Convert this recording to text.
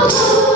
alto.